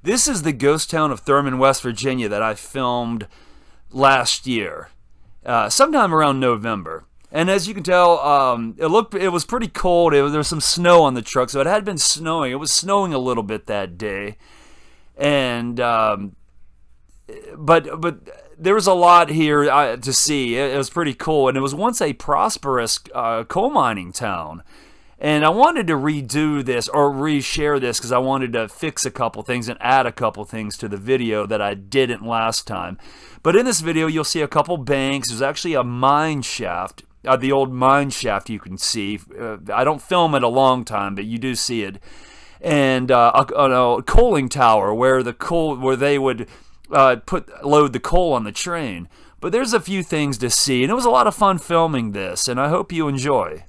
This is the ghost town of Thurmond, West Virginia that I filmed last year, sometime around November. And as you can tell, it was pretty cold. There was some snow on the truck, so it had been snowing. It was snowing a little bit that day, and but there was a lot here to see. It was pretty cool, and it was once a prosperous coal mining town. And I wanted to redo this or reshare this because I wanted to fix a couple things and add a couple things to the video that I didn't last time. But in this video, you'll see a couple banks. There's actually a mine shaft, the old mine shaft you can see. I don't film it a long time, but you do see it. And a coaling tower where they would load the coal on the train. But there's a few things to see, and it was a lot of fun filming this, and I hope you enjoy.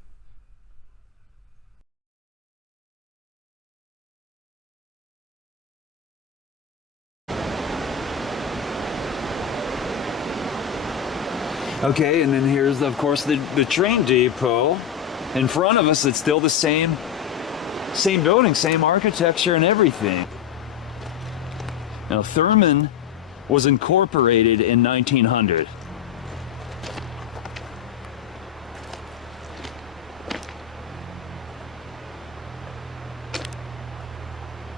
Okay, and then here's, of course, the train depot. In front of us, it's still the same building, same architecture and everything. Now, Thurmond was incorporated in 1900.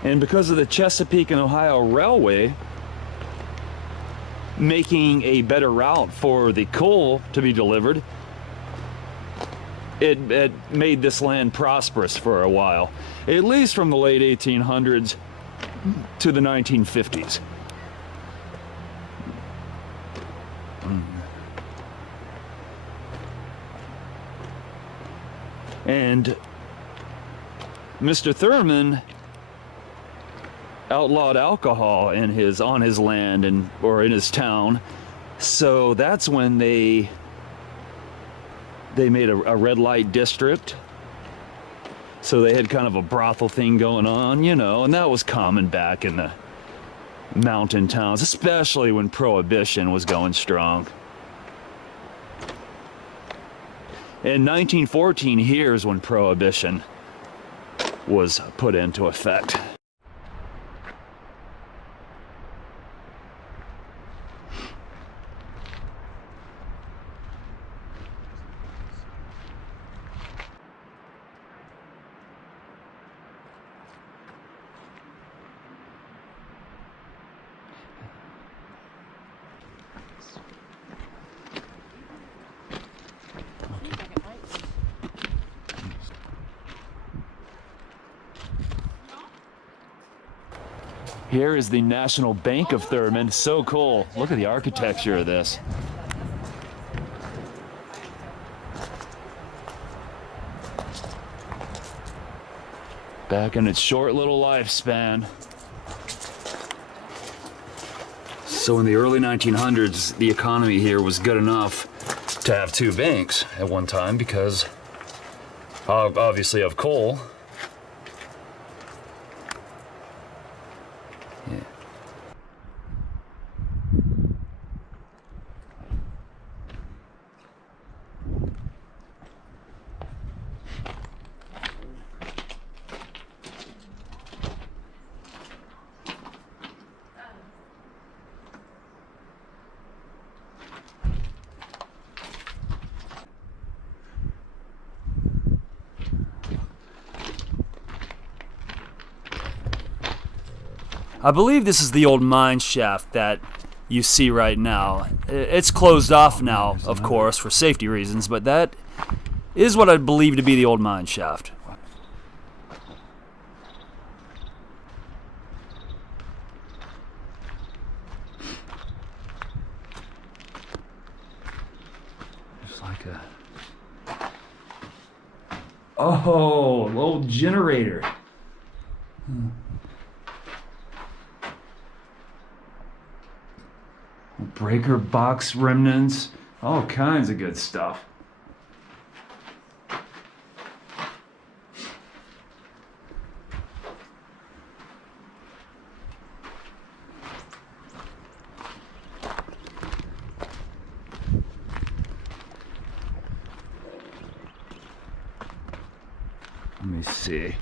And because of the Chesapeake and Ohio Railway making a better route for the coal to be delivered, it made this land prosperous for a while, at least from the late 1800s to the 1950s. And Mr. Thurmond outlawed alcohol on his land or in his town, so that's when they made a red light district. So they had kind of a brothel thing going on, and that was common back in the mountain towns, especially when Prohibition was going strong. In 1914, here's when Prohibition was put into effect. Here is the National Bank of Thurmond. So cool. Look at the architecture of this. Back in its short little lifespan. So in the early 1900s, the economy here was good enough to have two banks at one time because, obviously, of coal. Yeah. I believe this is the old mine shaft that you see right now. It's closed off now, of course, for safety reasons, but that is what I believe to be the old mine shaft. Just like a... Oh, an old generator. Breaker box remnants, all kinds of good stuff. Let me see.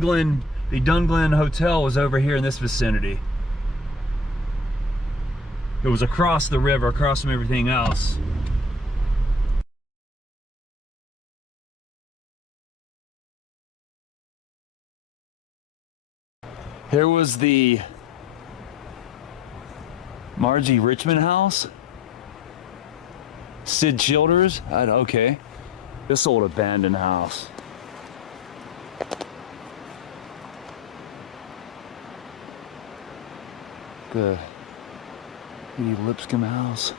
The Dunglen Hotel was over here in this vicinity. It was across the river, across from everything else. Here was the Margie Richmond house. Sid Childers, okay. This old abandoned house. The Lipscomb house.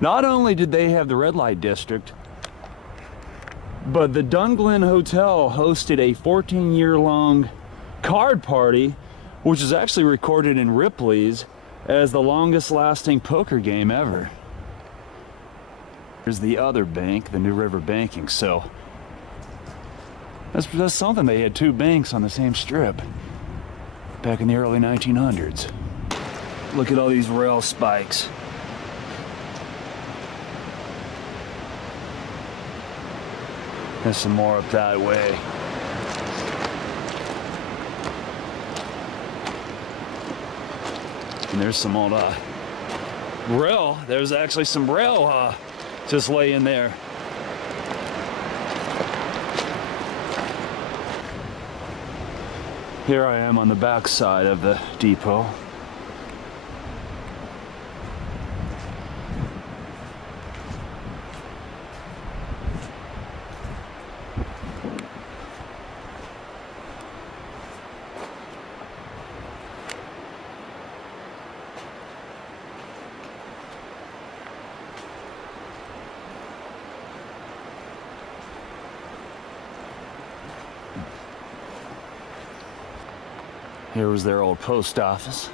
Not only did they have the red light district, but the Dunglen Hotel hosted a 14-year-long card party, which is actually recorded in Ripley's as the longest lasting poker game ever. Here's the other bank, the New River Banking. So that's something. They had two banks on the same strip back in the early 1900s. Look at all these rail spikes. There's some more up that way. And there's some old rail. There's actually some rail just laying there. Here I am on the back side of the depot. Here was their old post office.